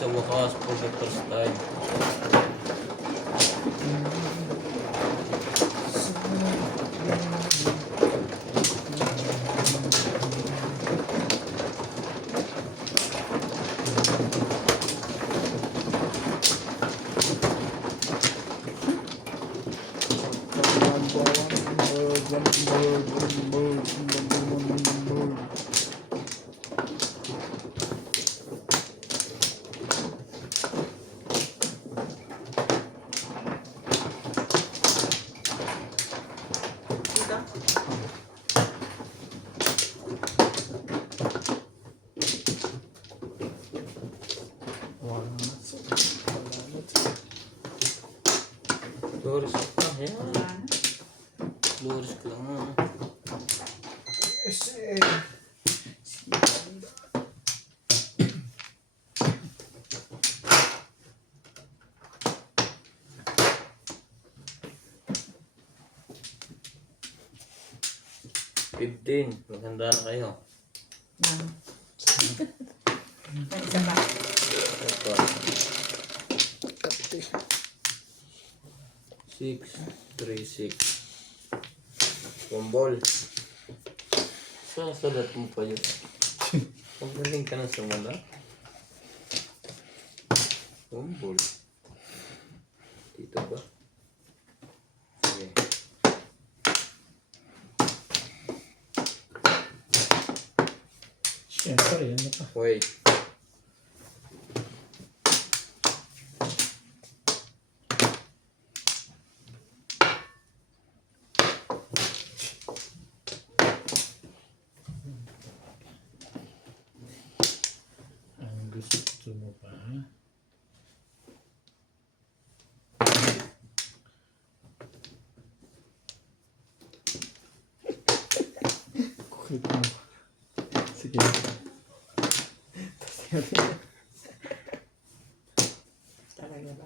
sa wakas for the first time. Lurus ka, yan. Lurus ka lang. Maganda na kayo. Isa pa. Ito. 6, 3, 6. Kumbol. Salat mo pa yun. Pagaling ka na sumala. Kumbol. Dito ba? Sige. Siyempre, ano pa? Wait. Ang gusto mo pa? Kukit mo. Sige. Talaga ba?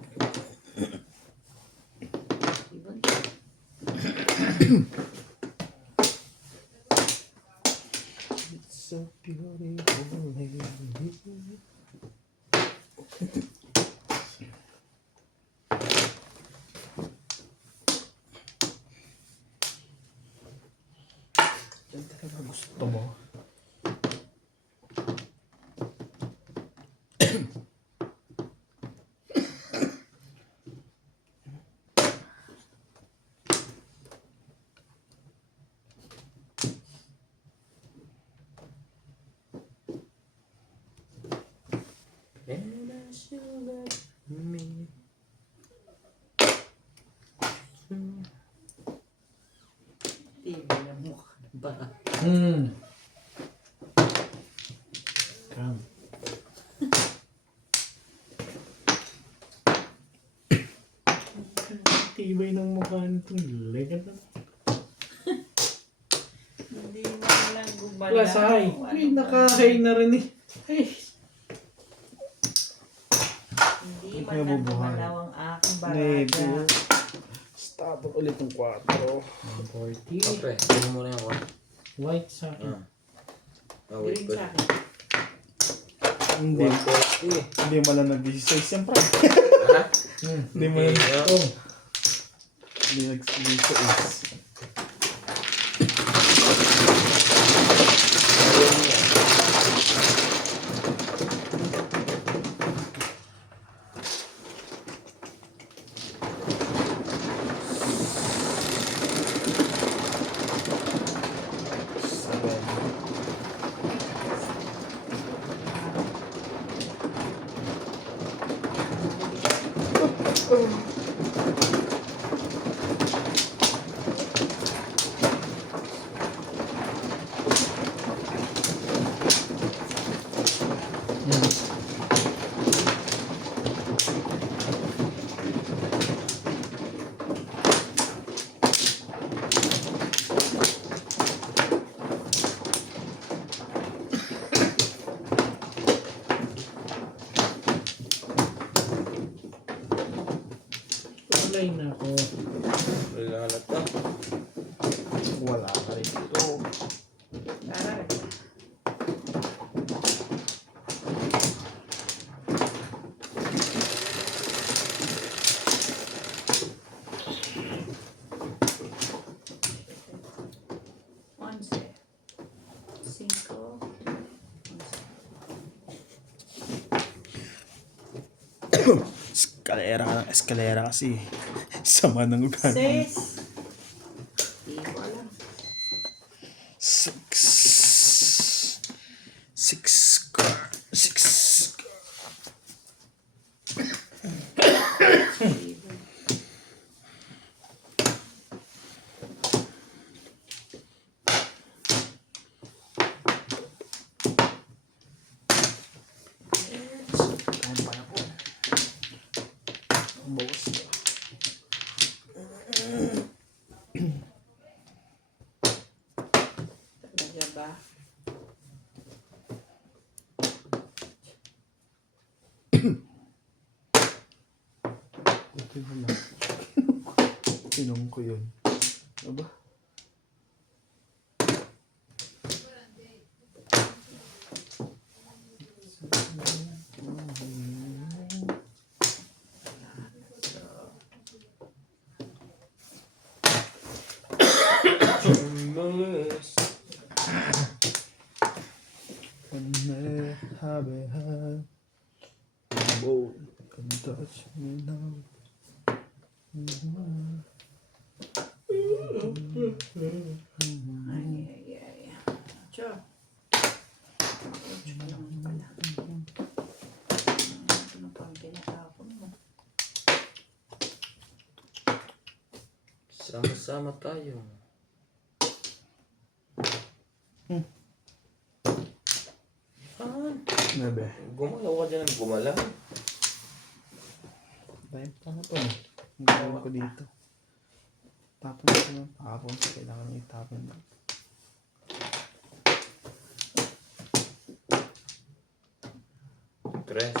Ibon. It's so beautiful lady. Yan talaga gusto mo. And I still love me. TV na mukha ba? Come. Tibay ng mukha nitong legat na. Hindi na lang gumalaw. Plus high. Ay, nakahay na rin eh. Ay. Hindi Ito man yung lang bubuhay. gumalaw ang aking Maybe. baraga. Stop ulit ng 4. 140. Okay, tignan mo rin ako. White sa akin. Wait Green pa. sa akin. Hindi. 140. Hindi mo lang nag-16 siyempre. Ha? Hindi mo lang. Hindi, Oh. Hindi nag-16. 11. 5, 11. Eskalera ka ng eskalera kasi. Sama ng ugali. 6. Di ko alam. 6. 6 car. 6 car. 7. Kain pa na po. Ang bawas ko. Talaga ba? Ito na lang. Tinong ko yun. Aba? Tremulous. When they have a hand, both can touch me now. Ay. Cho. Ocho ka naman pala. Ano pang tinatapon mo? Sama-sama tayo. Nabe. Gumalaw ka dyan ng gumalaw. Time pa na to. Ang gawin ko dito. Tapon ko na. Tapon. Kailangan niya itapon na. Tres.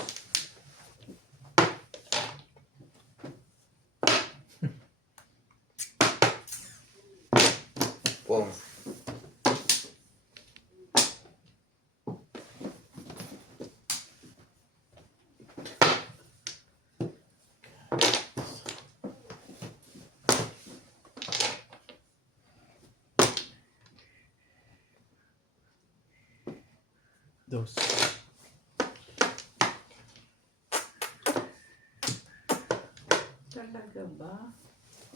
Pong. Dos. Talaga ba?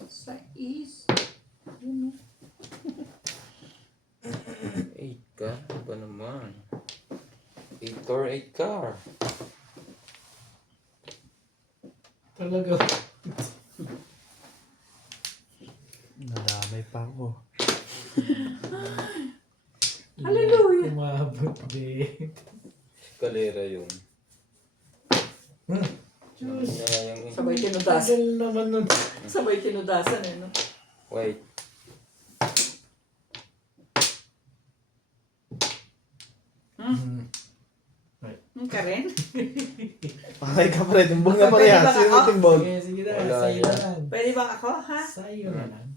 Sa is. Yun, 8 ka? Ano ba naman? 8 or 8 car. Talaga. Nadamay pa ako. Hallelujah! Umabot din. Kalera yun. Yung Sabay tinudasan. Tagal naman nun. Sabay tinudasan eh, no? Wait. Ka rin? Pakay ka pa rin. Timbong na parehas. Sino yung timbong? Sige, sige na. Wala Sa'yo na yan. lang. Pwede ba ako, ha? Sa'yo na lang.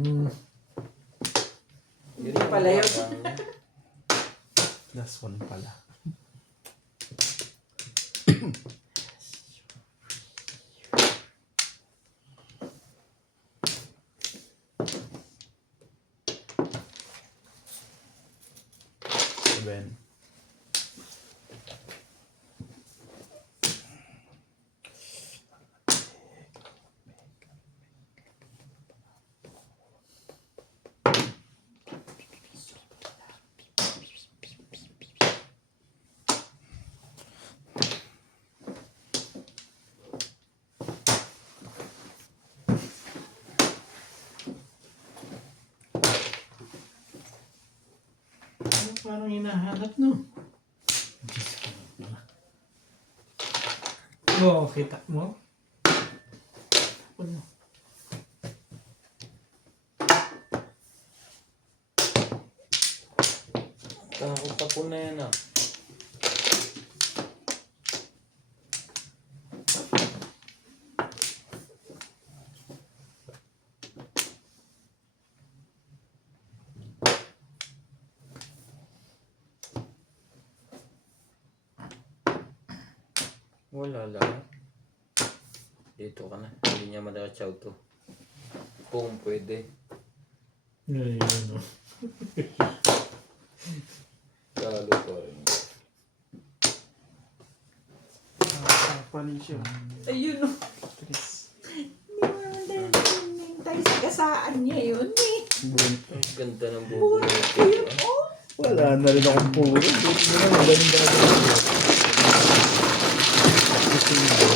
Yun Pala yun. Last one pala. Seven. Ano parang hinahanap, no? Oo, kita mo? Ano? Tapon na yan ah. Wala lang. Dito ka na. Hindi niya madagatsaw to. Kung pwede. Ayun, no. Talo pa rin. Panin siya. Ayun o. Tres. Hindi mo naman dahil tayo sa kasaan niya yun eh. Bunot. Ang ganda ng bubo. Ayun o. Wala na rin akong puro. Buti na lang. Magaling ba ako? Gusto niyo.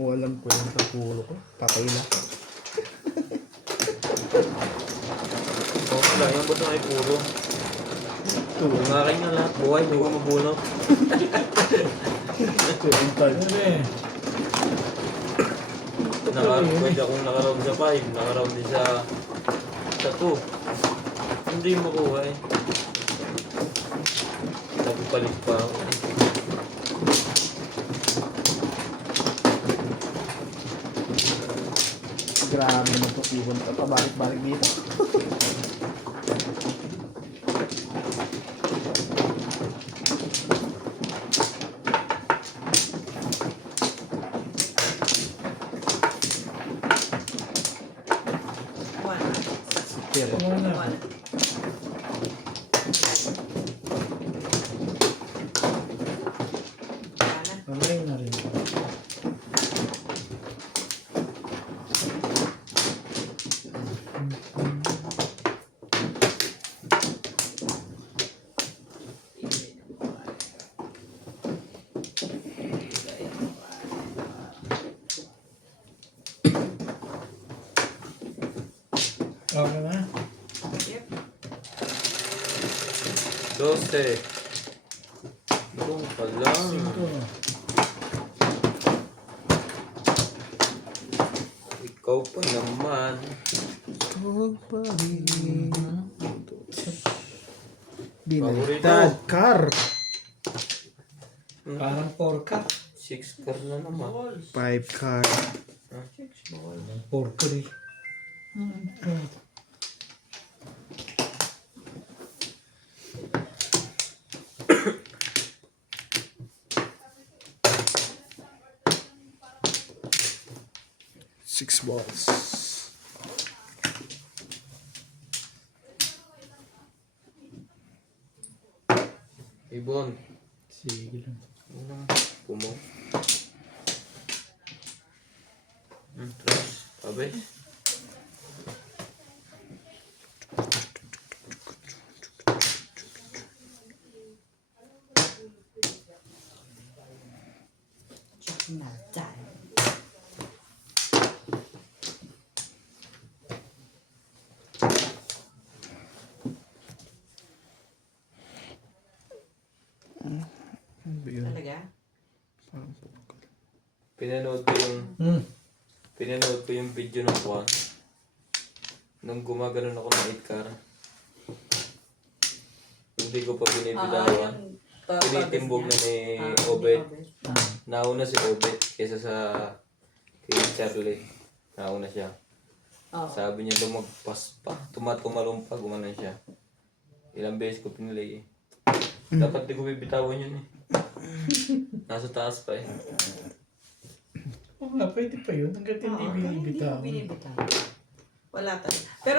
Walang kwenta puro ko. Patay na. Okay lang, yung ba't na puro? Tuwa. Ang akin na lahat, buhay, hindi ko mabunot. Ano eh? Pwede akong nakaround sa 5, nakaround din sa 2. Hindi makuha eh. Nagpalit pa ako. Grabe na to. Ibon ka. Pabalik-balik dito. One. Pero. Ano na? One. Wala na. Online na rin. Okay na? Yep. 12. Doon pa lang. Ito. Ikaw pa naman. Binaliktad. Car. Parang 4-cut. 6 car na naman. 5 car. 4-cut eh. Six balls. Ibon. Sige lang. Pumo. Terus. Abis. Check na dyan. Ano ba yun? Talaga? Parang pukal. Pinanood ko yung pinanood ko yung video ng Juan. Nung gumagano ako ng 8 car. Hindi ko pa binibitawan. Tinitimbog na ni Obet. Nauna si Obet kaysa sa kay Charlie. Nauna siya. Oo. Sabi niya lumagpas pa. Tumalong pa, gumanon siya. Ilang beses ko pinilay eh. Dapat di ko bibitawan yun eh. Nasa taas pa eh. Oo nga, pwede pa yun. Hanggat hindi Oo, binibitaw. Hindi binibitaw. Wala talaga. Pero,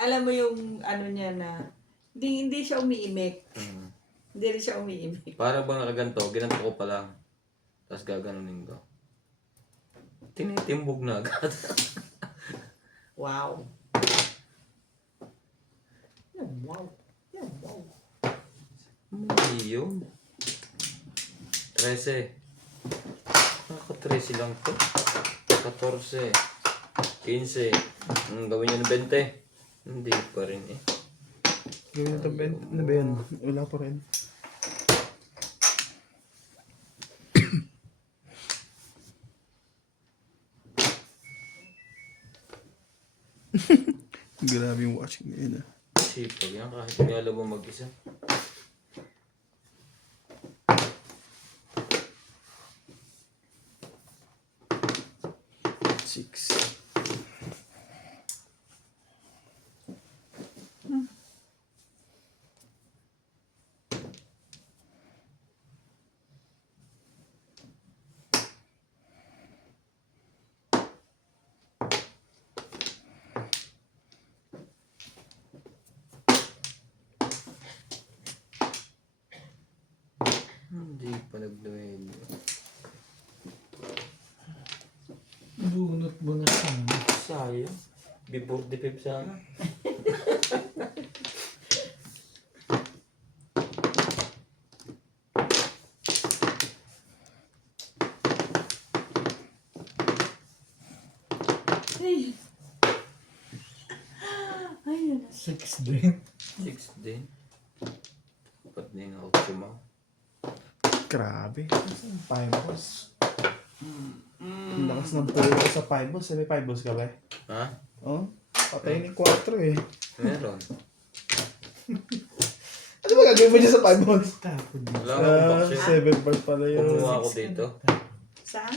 alam mo yung ano niya na, hindi siya umiimik. Hindi rin siya umiimik. Para bang nakaganto, ginanto ko pa lang. Tapos gaganunin ko. Tinitimbog na agad. Wow. Yan, wow. Yan, wow. Hindi yun. 13. Naka-13 lang to. 14. 15. Gawin niya ng 20. Hindi pa rin eh. Gawin na ito, Ben. Ano ba yun? Wala pa rin. Grabe yung watching ngayon ah. Sipag yan kahit hindi alam mo mag-isa. Six. Hindi pa nagdumedi. Bunot mo na sana. Sayang. Before the fifth sana. Ay. Ayun. 6 din. 6 din. Dapat din ako tumaw. Grabe. Five balls. Ang lakas ng pulo ko sa five balls. May five balls ka ba? Ha? Oh? Patay ni 4 eh. Meron. Ano ba gagawin mo dyan sa five balls? Tapon din. Wala akong baksin. 7 balls pala yun. Kumuha ako dito. Saan?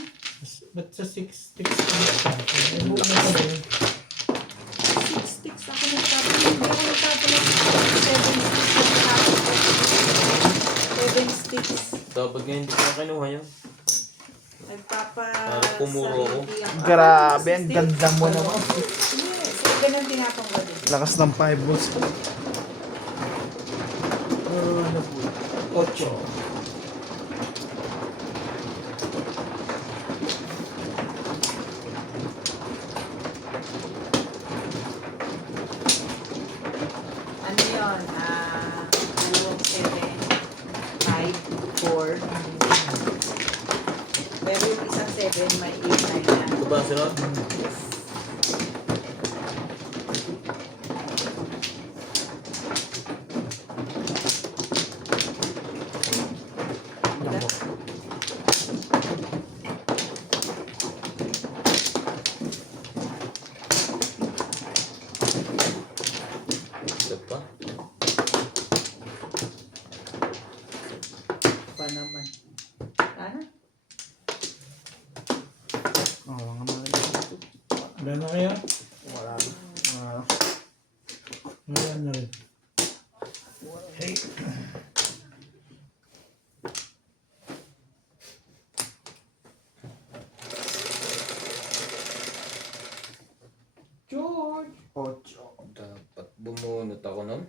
Ba't sa 6 sticks ka na tapon? Eh, buo na pala yun. 6 sticks ako nagtapon. Hindi ako nagtapon ng 7 sticks. 7 sticks. Dapat nga hindi ko na kinuha yun. Nagpapa... Pumuro ako. Grabe, ang ganda mo naman. Sige, ang tinapong ko din. Lakas ng five balls. Ocho. Ano yun? 2, 7, 5, 4. Pero yung isang 7, may 8, 9 na. Ito ba ang sunod? Ito pa. Pa naman. Ano? Oh, mga mga Wala na kaya? wala na. Wala na rin. Hey. George! 8. Dapat bumunot ako nun.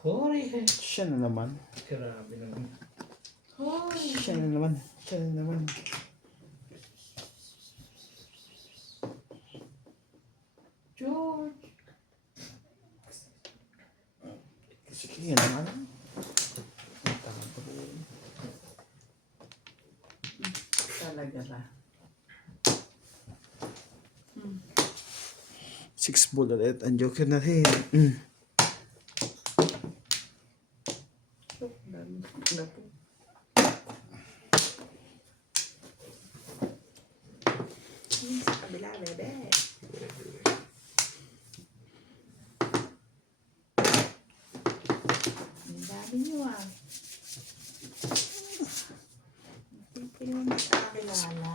Holy heck! Siya na naman. Grabe naman. Siya na naman. Siya na naman. George! Sige, yan naman. Talaga ba? 6 ball ulit. Ang joker na rin. Ano po? Sa kabila, bebe. Ang dami niyo ah. Hindi mo makakilala.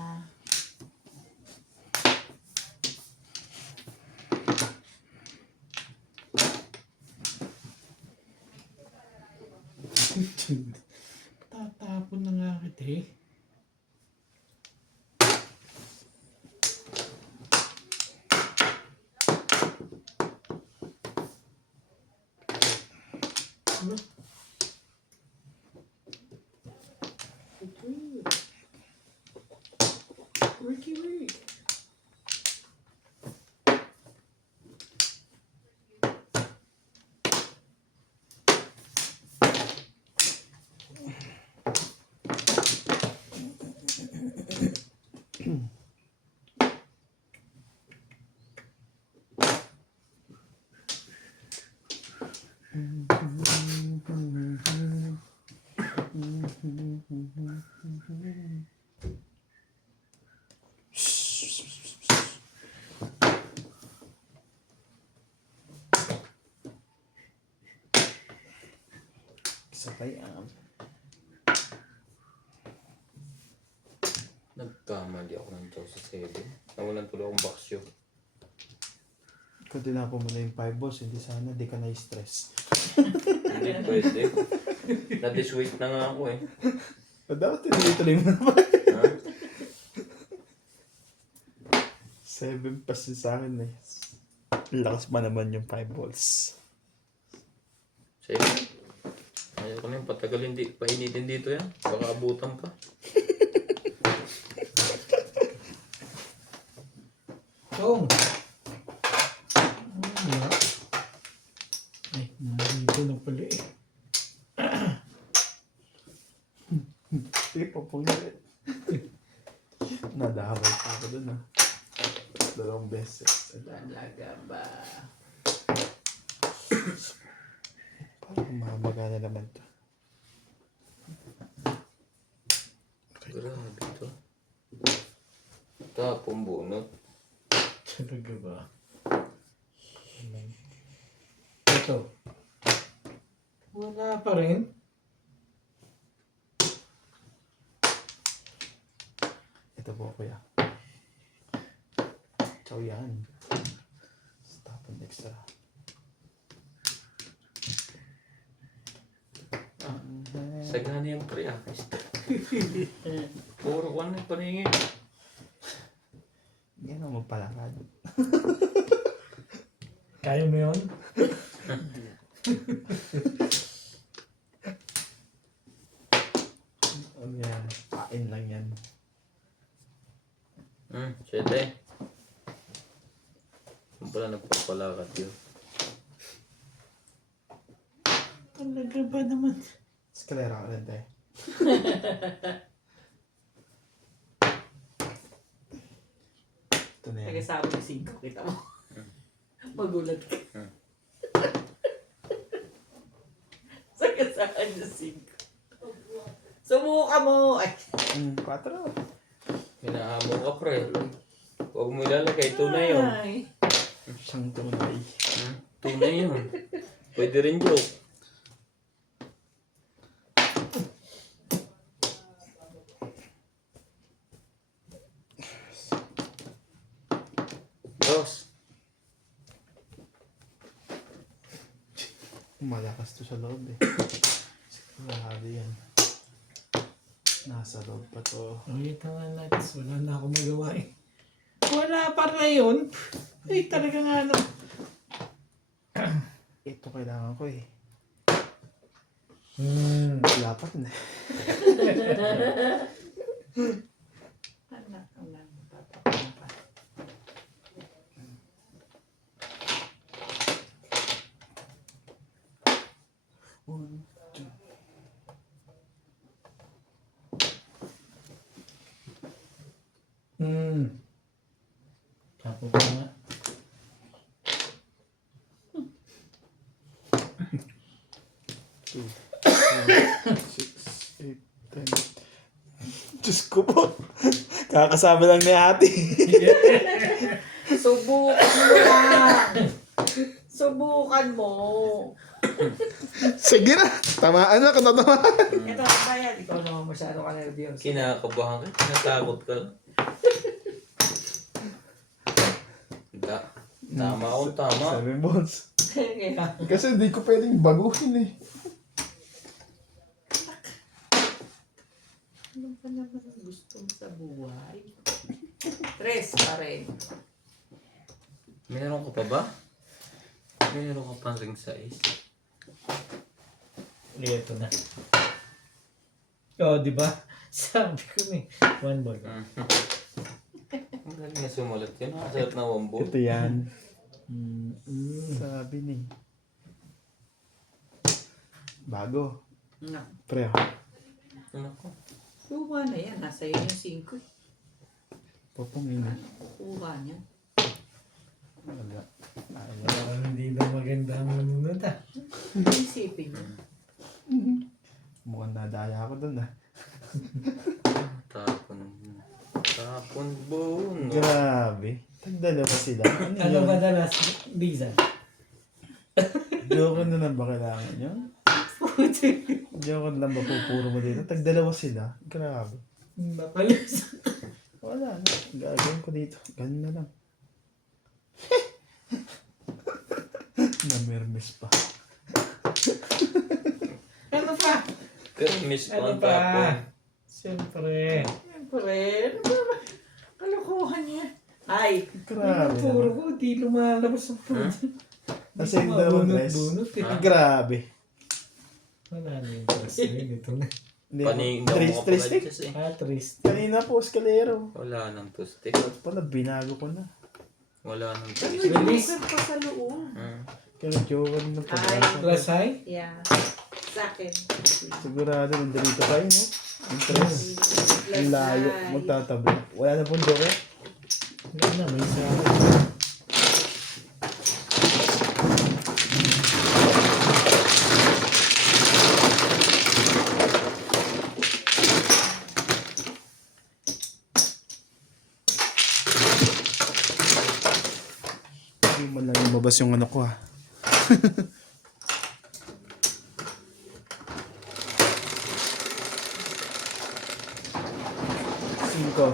Tatapon na nga kita eh. Ano? Ricky Rick. Sabay ang Nagkamali ako ng chow sa 7. Nawalan tuloy akong baksyo. kung tinapon mo na yung 5 balls, hindi sana, di ka na-stress. Hindi pwede. Na-disweight na nga ako eh. Dapat tinuloy-tuloy mo naman. Ha? 7 pa siya sa akin eh. Lakas pa naman yung 5 balls. 7. Ayaw ko na yung patagal hindi painitin dito yan. Baka abutan pa. Chong! Wala. Ay, nandito na pala eh. Sige, papungi. Nadamay pa ako dun ah. 2 beses. Talaga ba? Parang mamagana naman to. Grabe to. Tapong bunot. Talaga ba? Ito. Wala pa rin. Ito po kuya. Chow yan. Stop and extra. Sagana yung pre ah. Puro ko na paningin. Yan ang magpalakad. Kaya mo yun? Ano yan? Pain lang yan. Siyete. Kung pala nagpapalakat yun. Talaga ba naman? Eskalera ka rin tayo. Ito na yan. Nag-asawa ng 5, kita mo. Magulat ka. Nag-asawa ng 5. Subukan mo! Ay, 4. Hinaamo ka pre. Huwag mo ilalagay. Tunay yun. ay. Siyang tunay. Tunay yun. Pwede rin joke. Dos. Malakas to sa loob eh. Grabe yan. Nasa loob pa to. Ulit na nuts. Wala na akong magawa eh. Wala pa rin yun. Ay, talaga nga ano. Ito kailangan ko eh. Wala pa rin eh. Anak, anak, tatakot pa. One, two. Tapo pa nga. Two, 6, 8, 10. Diyos ko po. Kakasama lang ni ate. Subukan mo lang! Subukan mo! Sige na. Tamaan na. Kung tatamaan. Ito ang bayan. Ikaw naman masyado ka nervyos. Kinakabahan ka. Kinatakot ka lang. Tama akong tama. 7 balls. Kaya, Kasi hindi ko pwedeng baguhin eh. ano pa naman ang gusto mo sa buhay? 3 pa rin. Meron ka pa ba? Meron ka pang ring size. Ito na. Oh, di ba? Sabi ko eh. 1 ball. Ang galing na sumulat yun. Nakasulat na wambo. Ito yan. Sabi ni. Bago. No. Pre. Ano ko? Kuha na yan. Nasa iyo yung 5. Popongin eh. Kuha niya. Wala. Ayaw. Parang hindi na maganda ang manunod ah. Isipin niya. Mukhang nadaya ako dun ah. Tapon. Tapon bone. Grabe. Tagdalawa sila. Ano Ano yun? madalas? Bisan. Joke na lang ba kailangan yun? Joke na lang ba pupuro mo dito? Tagdalawa sila. Grabe. Makalis. Wala na. Gagawin ko dito. Ganun na lang. Namirmis pa. Ano pa? Pero miss ko Ano ang pa? tapon. Siyempre. Siyempre. Ano ba naman? Kalokohan niya. Ay. Grabe Puro naman. ko, di lumalabas ang puto. Kasi yung dalawang dress. Bunot eh. Ha? Grabe. Wala na yung trust rin. Ito na. Hindi Paning po. daw Three mga stick? pag-adjust eh. Triste. Kanina po, eskalero. Wala nang two stick. Pala, binago ko na. Wala nang two Ano stick. joker pa sa loob? Kaya joker na po. Ay. Plus high? Yeah. Sa akin. Sigurado, nandito tayo, no? Interest. Ang layo, magtatabi. Wala na pong joker. Wala na, may isa. Hindi man lang lumabas yung ano ko, ha. Cinco.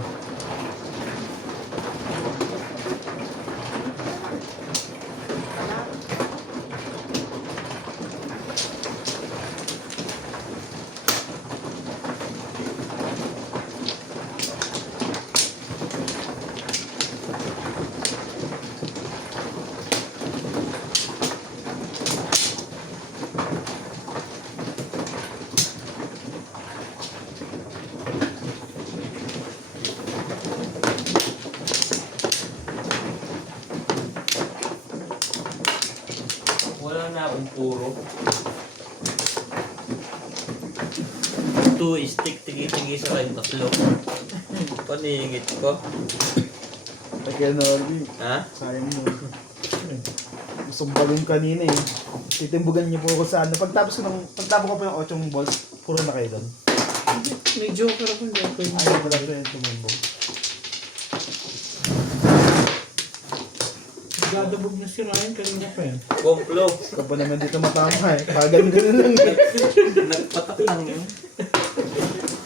Wala na akong puro. Two stick, tigi-tigi sa kayo tatlo. Paningit ko. Kaya na, Orby. Ha? Sayang mo. Gustong balon kanina eh. Titimbugan niyo po ako sa ano. Pagtapos ko po yung 8 balls, puro na kayo doon. May joker ako hindi ako yung... Ayaw wala po yung tumumbog. Dadabog na si Ryan kanina pa yan. Komplo. Ikaw pa naman dito matama eh. Pagan-ganon lang eh. Nagpatak lang yun.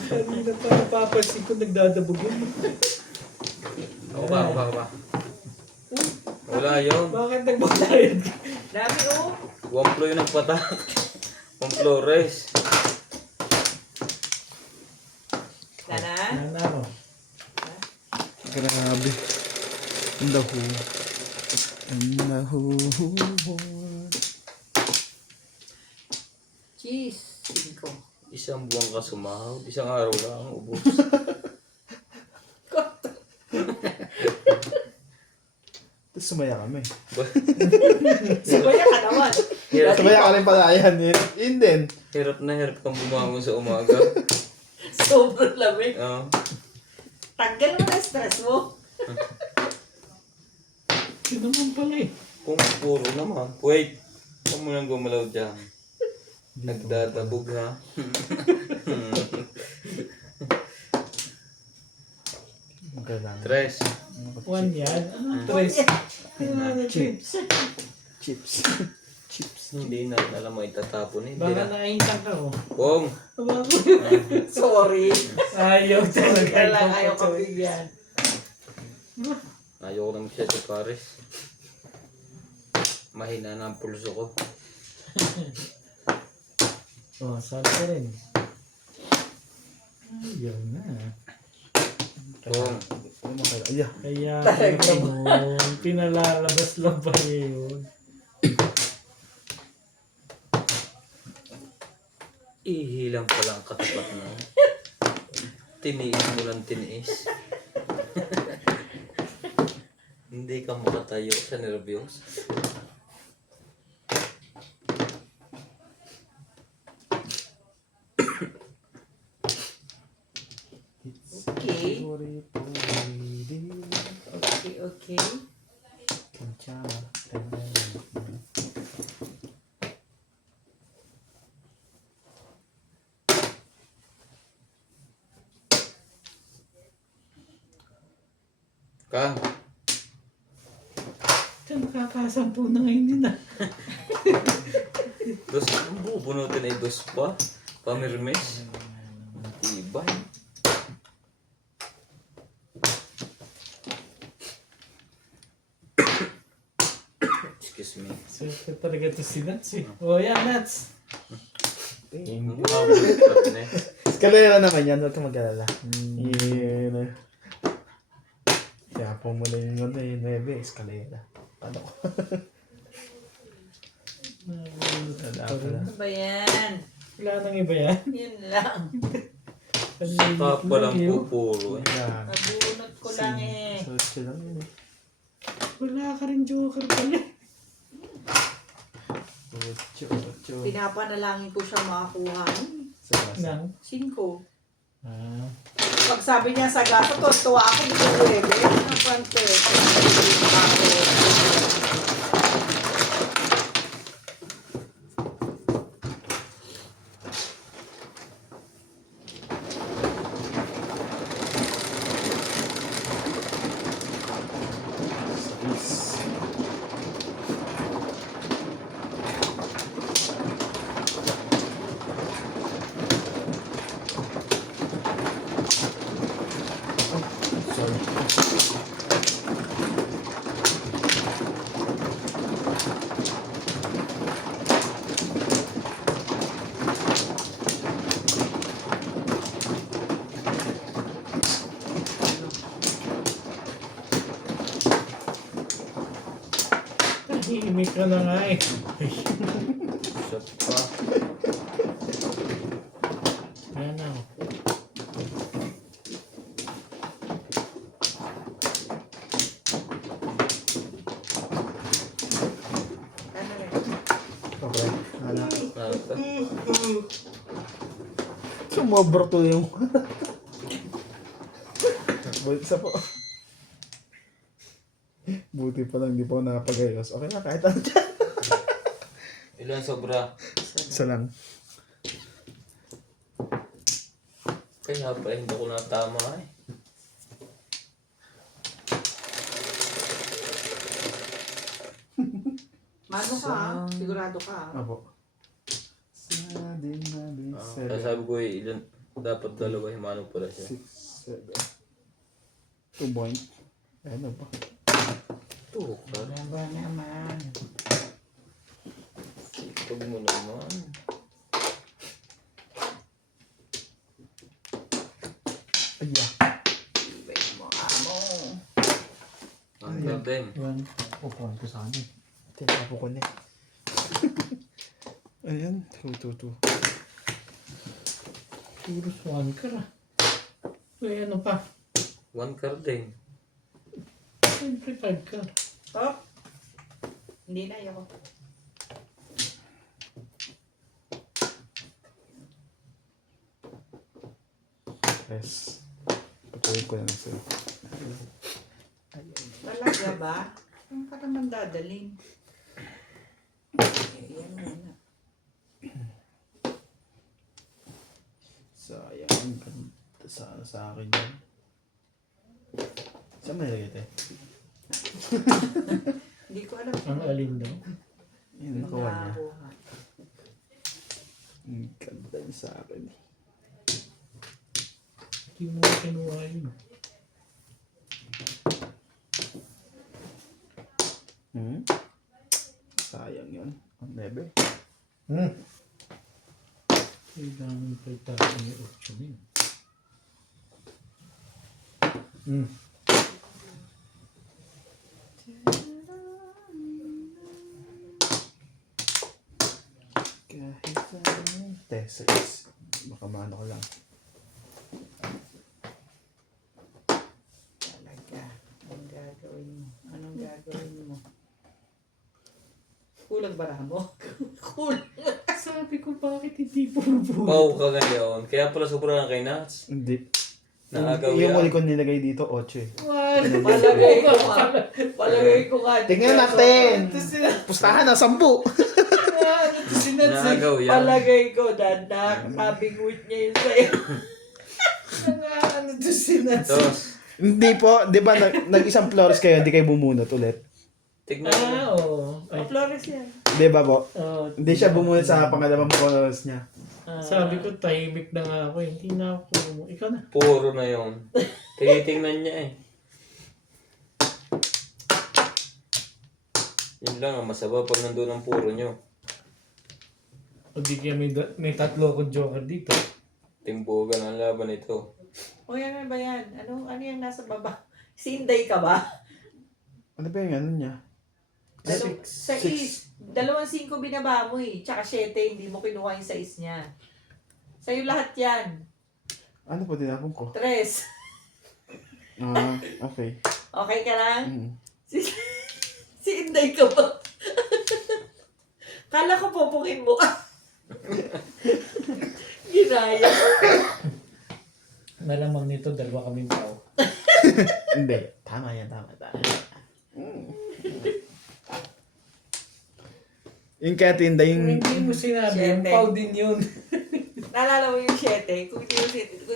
Kanina pa napapansin ko nagdadabog yun. Ako ba? Wala yun. Bakit nagbabayad ka? Dami oh. Komplo yung nagpatak. Komplo race. Tara. Yan ako. Grabe. Ang daho. Ang daho. Cheese. 5. Isang buwan ka sumahod. Isang araw lang ubos. Tapos sumaya kami. Sabaya ka naman. Hirap, Sumaya ka rin pala. Ayan. Yun din. hirap na hirap kang bumangon sa umaga. Sobrang lamig. Oo. Tanggal mo na stress mo. Yun naman pala eh. Kung puro naman. Wait. Huwag mo nang gumalaw dyan. Nagdadabog ha. Ang kailangan. Tres. One yan. Ano? Tres. Chips. Chips. Chips. Hindi na alam mo itatapon eh. Hindi Baka na. nakaintang ka oh. Kung. Sorry. Ayaw talaga. Kaya lang ayaw ka bigyan. Ayoko lang siya sa Paris. Mahina na ang pulso ko. Oh, saan ka rin? Ayaw na. Kung. Ayan. Kaya yun, pinalalabas lang pa yun. Ihilang pala ang katapat na. Tiniis mo lang tiniis. Hindi ka makatayo sa nervyos. Okay. Okay. Kang. Diyan nakakasampu na ngayon yun ah. Dos, ang bubunutin ay dos pa. Pamirmes. Tibay. Excuse me. Swerte talaga ito si Nats eh. Oh yan Nats. Ang habol na eh. Eskalera naman yan. Huwag kang mag-alala. Yun. Kaya po muna yung ano eh. 9, eskalera. Ano ko? Ano ba yan? Wala nang iba yan. Yun lang. Top pa lang po puro eh. Yan. Nabunot ko lang eh. So, lang yun eh. Wala ka rin joker pala. 8. Pinapanalangin ko siya makakuha. Nang. 5. Ah. Pag sabi niya sa gato, tuwa ako dito 9. Ang kwante. Hihimik ka na nga eh. Isa pa. Yan na. Okay. Ano? Nata. Sumobro to yung... Balik isa po. Buti pa lang, di pa ako nakapagayos. Okay na, kahit ano dyan. Ilan sobra? Isa lang. Kaya pala hindi ko natama eh. Mano ka ha? Sigurado ka ha? Apo. Sa din na din. Kaya sabi ko eh, ilan, dapat dalawa himano pala siya. 6, 7. 2 point. Ano ba? Tukar. Ano ba naman? Sipag mo naman. Aya. Wait mo amo. Ang din. Yan. Upuan ko sa kanya. Tinapo ko na eh. Ayan. 2, 2, 2. Puro swan ka na. Uy, ano pa? One card din. Siyempre 5 ka. Top. Hindi na yun. Yes. Patuloy ko na lang sa'yo. Talaga ba? Saan ka naman dadalhin? Yan muna. Sayang. Ang ganda sa akin yan. Saan mo nilagay tayo? Hindi ko alam. Ang alin daw? Yun, nakawan niya. Nakuha. Ang ganda niya sa akin. Hindi mo kinuha yun. Sayang yun. Ang nebe. Kailangan pa itasin yung 8 na yun. Kahit saan. Tesas. Baka maano ko lang. Talaga. Anong gagawin mo? Anong gagawin mo? Kulang ba mo? Kulang. Sabi ko bakit hindi puro-puro? Pau ka ngayon. Kaya pala sobra lang kay Nats. Hindi. Naagaw Yung yan. uli ko nilagay dito, 8 eh. Palagay ko nga. Palagay ko nga. Tingnan natin! Pustahan na, 10! Naagaw yan. Palagay ko na nakabingwit niya yun sa'yo. Ano to sinats? Tapos, Hindi po, di ba nag-isang flores kayo, hindi kayo bumunot ulit? tignan mo. Oo. Ay, Flores yan. Di ba po? oo. Hindi siya bumunot sa pangalawang flores niya. Sabi ko tahimik na nga ako. Hindi na ako. Ikaw na. Puro na yun. Tinitingnan niya eh. Yun lang ang masaba pag nandun ang puro nyo. O di kaya may tatlo akong joker dito. Timbugan ang laban ito. O yan, ano ba yan? Ano yung nasa baba? Sinday ka ba? Ano ba yung ano niya? Dalawang 5 binaba mo eh. Tsaka 7, hindi mo kinuha yung size niya. Sa'yo lahat yan. Ano po tinapon ko? 3. Okay. Okay ka lang? Mm. Si Inday ka ba? Kala ko pupukin mo ka. Ginaya. Malamang nito, dalawa kaming tao. Hindi. Tama yan, tama. Yung kaya tinda Kung yung... hindi mo sinabi, yung Siyete. pau din yun. Naalala mo yung 7? Kung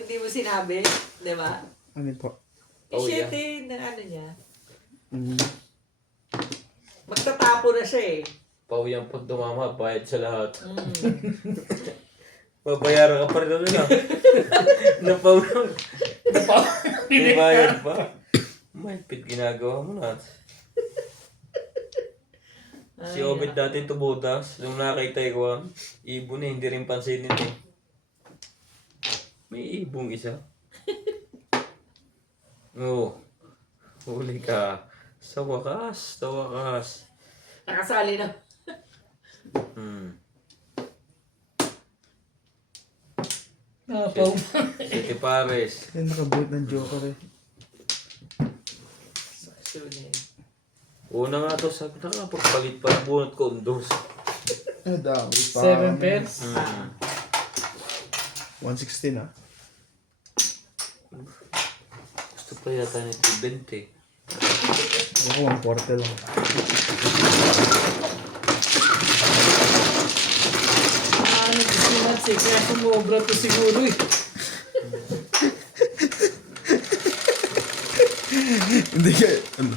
di mo sinabi, di ba? Ano po? Yung Oh, yeah. 7 na ano niya, Mm. magtatapo na siya eh. Pau yan pag dumama, bayad sa lahat. Mm. Babayaran ka pa rin na. Napau lang. May bayad pa. Mahigpit ginagawa mo na. Si Obed dati tubutas. Nung nakita ko, ibon eh, hindi rin pansinin eh. May ibong isa. Oo. Huli ka. Sa wakas, sa wakas. Nakasali na. Pau. City Pares. Yan nakabuhat ng Joker eh. Sunin. Una nga to, sabi na nga, pagpalit pa ng bunot ko, undos. Dami pa. 7 pairs. 116 ah. Gusto pa yata nito 20. Ako 1/4 lang. Nagsisinat siya, kaya sumobra to siguro eh. Hindi ka, ano?